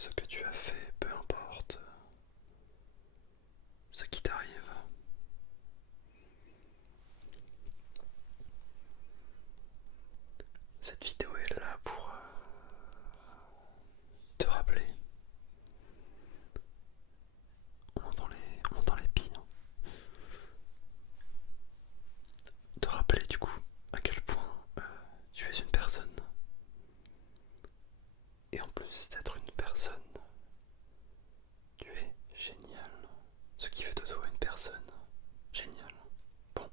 ce que tu as fait, peu importe ce qui t'arrive. Cette vidéo est là pour te rappeler. On entend les billes. Te rappeler du coup à quel point tu es une personne. Et en plus d'être une personne, tu es génial. Ce qui fait de toi une personne géniale. Bon,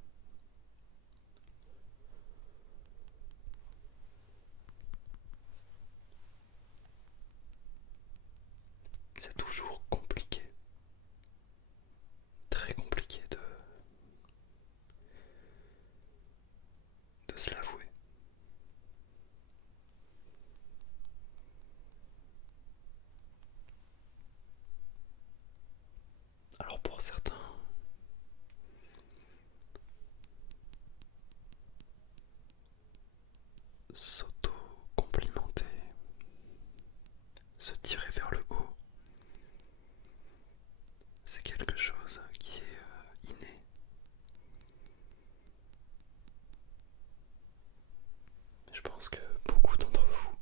c'est toujours compliqué, très compliqué de se l'avouer. Alors pour certains, s'auto-complimenter, se tirer vers le haut, c'est quelque chose qui est inné. Je pense que beaucoup d'entre vous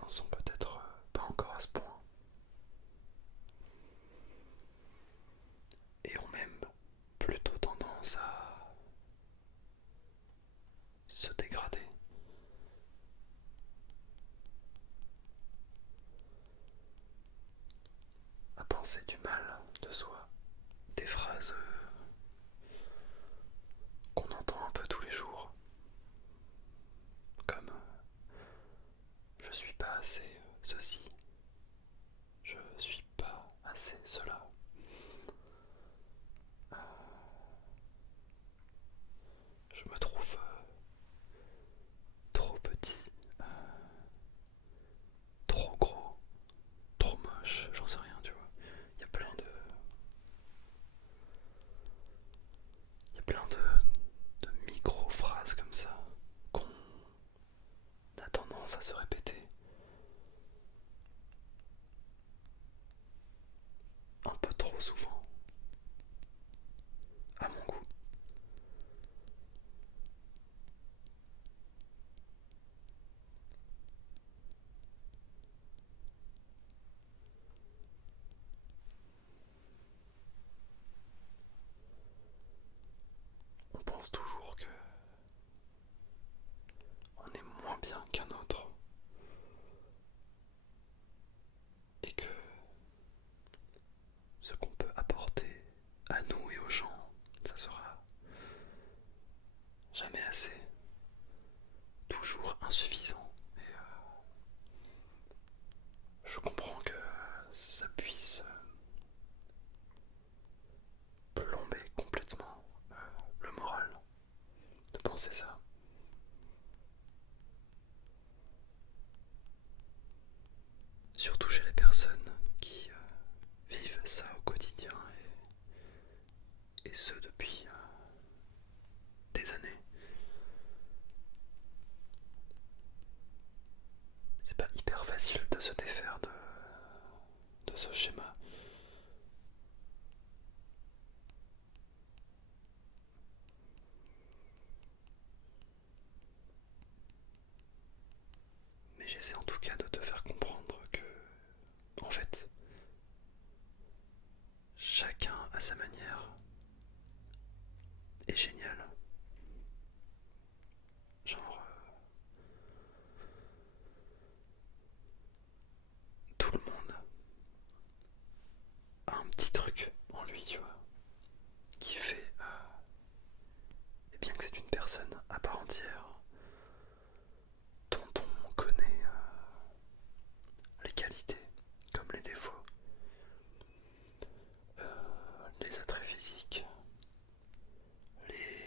n'en sont peut-être pas encore à ce point et ont même plutôt tendance à se dégrader, à penser du mal de soi, des phrases qu'on entend un peu tous les jours, comme je suis pas assez ceci, je suis pas assez cela, je me trouve trop petit, trop gros, trop moche, j'en sais rien, tu vois. Il y a plein de, il y a plein de micro-phrases comme ça qu'on a tendance à se répéter un peu trop souvent, à mon goût. On pense toujours que on est moins bien qu'un autre et que ce qu'on peut apporter à nous et aux gens, ça sera jamais assez, toujours insuffisant. Et je comprends que ça puisse plomber complètement le moral de penser ça. Surtout chez les personnes qui vivent ça au quotidien et ce depuis des années. C'est pas hyper facile de se défaire de ce schéma. Mais j'essaie en tout cas de te faire comprendre que, en fait, chacun à sa manière est génial. Genre, tout le monde a un petit truc en lui, tu vois, qui fait, et bien que c'est une personne à part entière, dont on connaît les qualités comme les défauts, les attraits physiques, les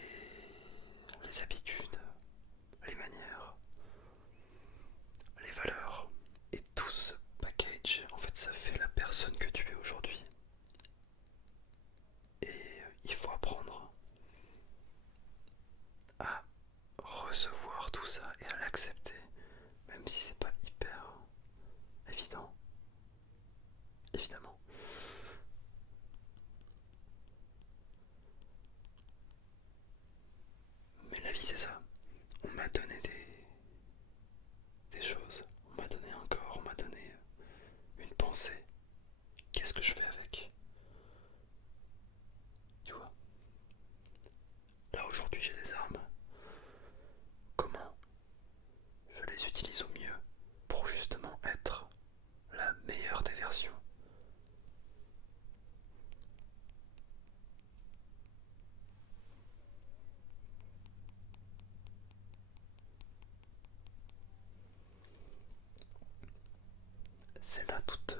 pensée, qu'est-ce que je fais avec? Tu vois? Là aujourd'hui j'ai des armes. Comment je les utilise au mieux pour justement être la meilleure des versions? C'est là toute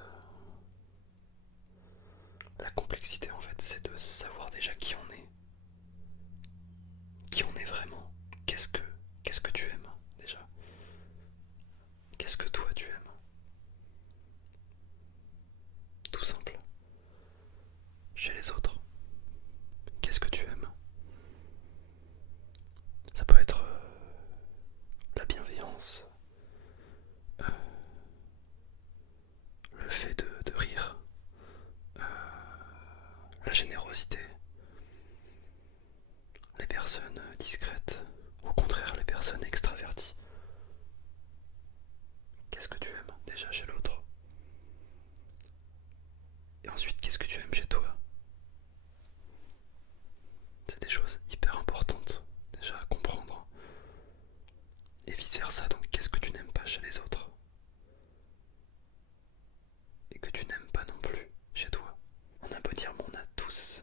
la complexité en fait, c'est de savoir déjà qui on est vraiment, qu'est-ce que tu aimes déjà, qu'est-ce que toi tu aimes, tout simple. Chez les autres, qu'est-ce que tu aimes? Ça peut être la bienveillance, euh, le fait de rire, euh, la générosité, les personnes discrètes, au contraire les personnes extraverties. Qu'est-ce que tu aimes déjà chez l'autre? Et ensuite, qu'est-ce que tu aimes chez toi? C'est des choses hyper importantes déjà à comprendre. Et vice versa, donc qu'est-ce que tu n'aimes pas chez les autres? Et que tu n'aimes pas non plus chez toi? On a beau dire, mais on a tous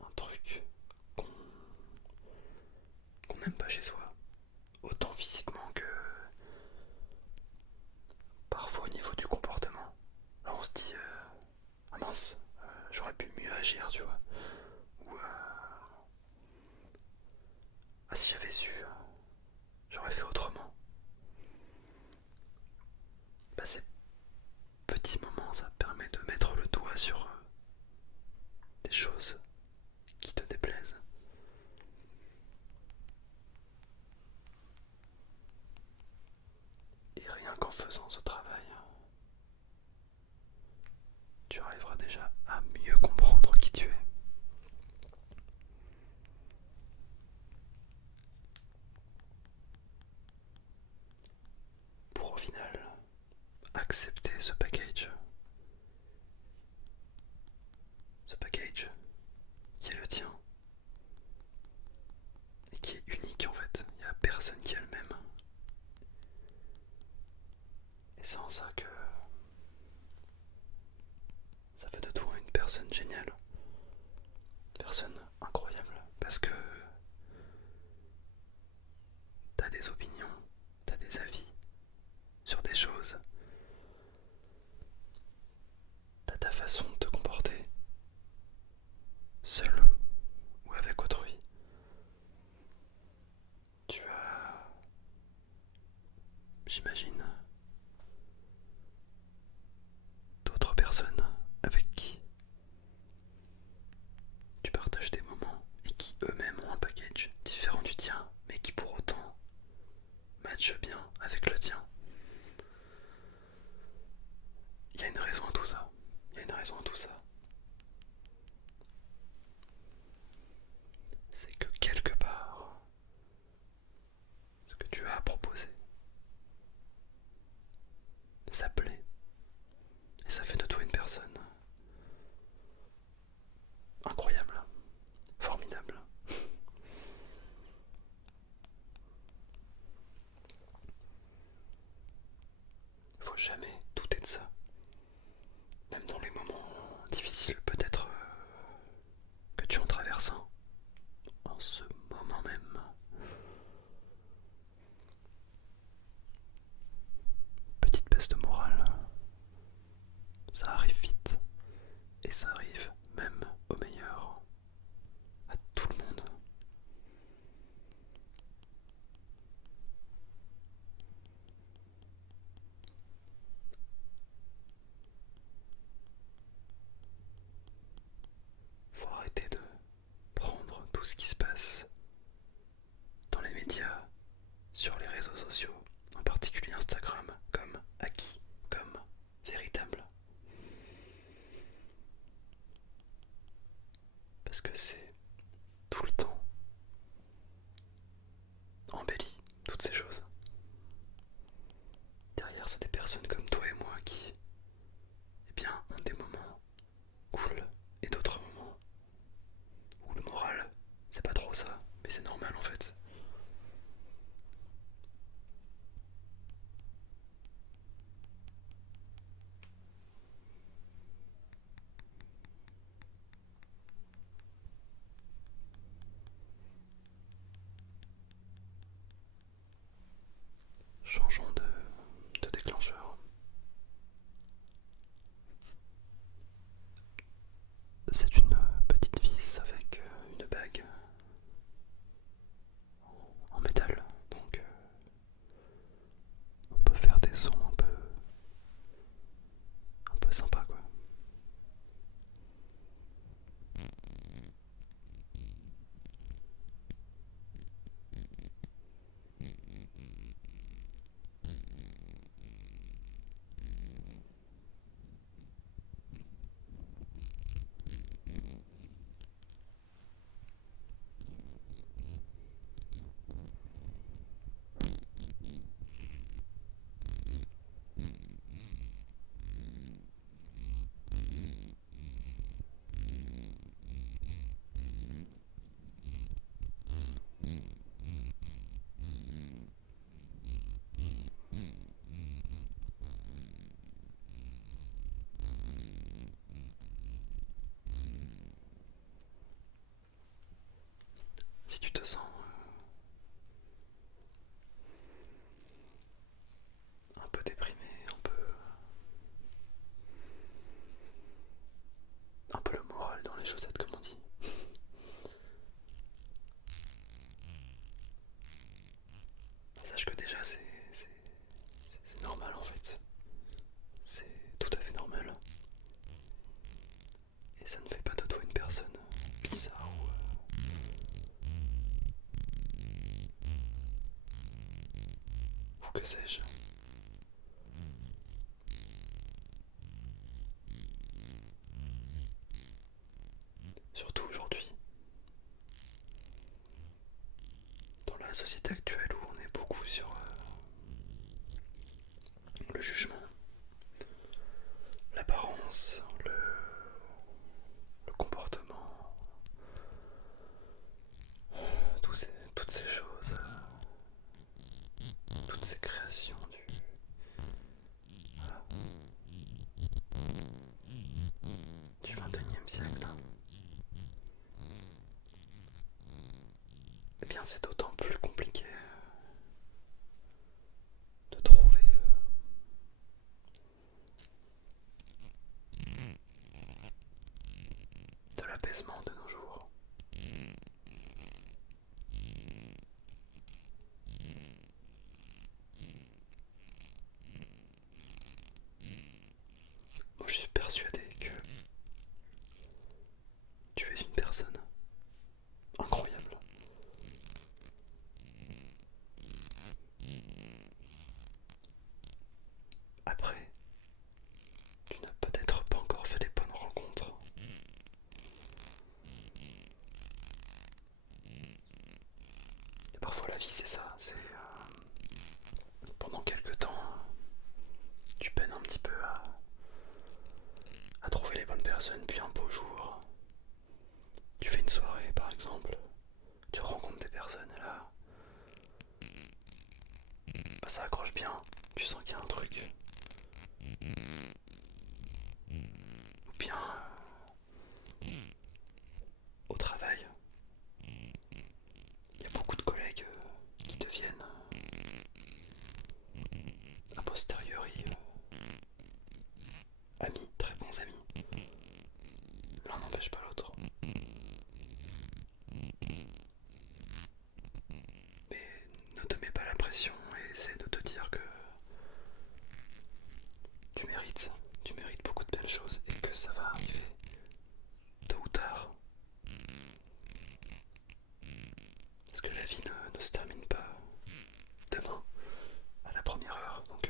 un truc qu'on n'aime pas chez soi. Autant physiquement que parfois au niveau du comportement. Là on se dit, ah mince, j'aurais pu mieux agir, tu vois. Ou ah si j'avais su, j'aurais fait autrement. Bah, ces petits moments, ça permet de mettre le doigt sur des choses qui te déplaisent. Et rien qu'en faisant ce travail, tu arriveras déjà à mieux comprendre qui tu es. Pour au final accepter ce package qui est le tien et qui est unique en fait. Il n'y a personne qui a le même. Et c'est en ça que ça fait de toi une personne géniale, une personne incroyable, parce que t'as des opinions, t'as des avis sur des choses, t'as ta façon de te comporter, seul ou avec autrui. Tu as, j'imagine, d'autres personnes avec qui tu partages des moments et qui eux-mêmes ont un package différent du tien, mais qui pour autant matchent bien avec le tien. Il y a une raison à tout ça. Il y a une raison à tout ça. C'est que quelque part, ce que tu as à proposer, ça plaît. Et ça fait de toi une personne incroyable, formidable. Faut jamais douter de ça. Même dans les moments difficiles, peut-être que tu en traverses un en ce moment même. Petite baisse de morale, ça arrive vite. Et ça arrive même au meilleur, à tout le monde. Faut arrêter de prendre tout ce qui se passe dans les médias, sur les réseaux sociaux, en particulier Instagram, comme acquis, comme véritable. Parce que c'est tout le temps embelli, toutes ces choses. Derrière, c'est des personnes comme toi et moi qui, eh bien, changeons de déclencheur. C'est une petite vis avec une bague en métal, donc on peut faire des sons un peu sympas quoi. Si tu te sens un peu déprimé, un peu le moral dans les chaussettes comme on dit, sache que déjà c'est normal en fait. C'est tout à fait normal. Et ça ne fait pas de toi une personne bizarre ou que sais-je. Surtout aujourd'hui, dans la société actuelle où on est beaucoup sur le jugement, l'apparence, le comportement, toutes ces choses, toutes ces créations du 21e siècle, eh bien c'est d'autant plus compliqué de trouver de l'apaisement de nos jours. Moi je suis persuadé que tu es une personne incroyable. Après, tu n'as peut-être pas encore fait les bonnes rencontres. Et parfois la vie c'est ça, c'est pendant quelques temps, tu peines un petit peu à trouver les bonnes personnes, puis un beau jour, tu fais une soirée par exemple, tu rencontres des personnes et là, bah, ça accroche bien, tu sens qu'il y a un truc. Ou bien au travail, il y a beaucoup de collègues qui deviennent a posteriori amis, très bons amis. L'un n'empêche pas l'autre. Mais ne te mets pas la pression et essaie de te dire que tu mérites beaucoup de belles choses et que ça va arriver tôt ou tard. Parce que la vie ne se termine pas demain, à la première heure. Donc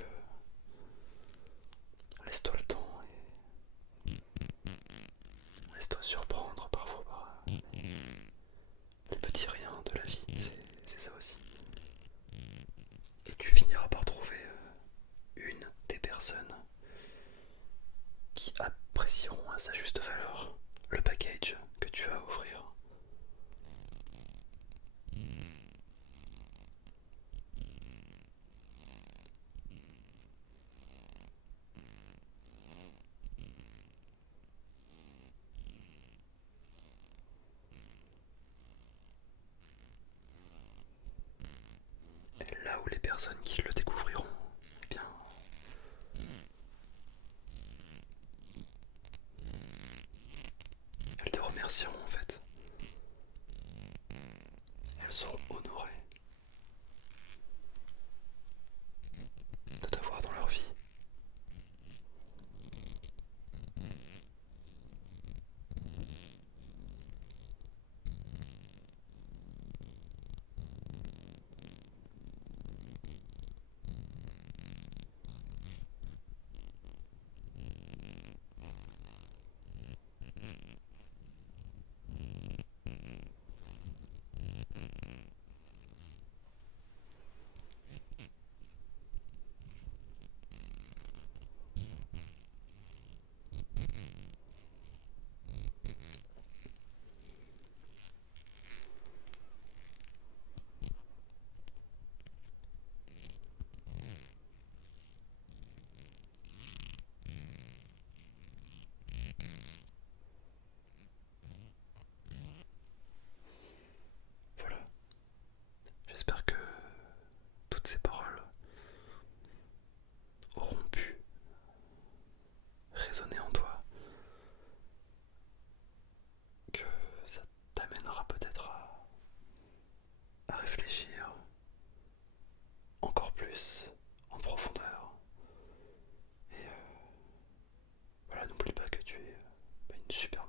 laisse-toi le temps et laisse-toi surprendre parfois par les petits riens de la vie. C'est ça aussi. Et tu finiras par trouver une des personnes qui apprécieront à sa juste valeur le package que tu as à offrir. Et là où les personnes qui le découvriront remercieront en fait. Elles seront honorées de t'avoir dans leur vie. Voilà. J'espère que toutes ces paroles auront pu résonner en toi, que ça t'amènera peut-être à réfléchir encore plus en profondeur. Et voilà, n'oublie pas que tu es une super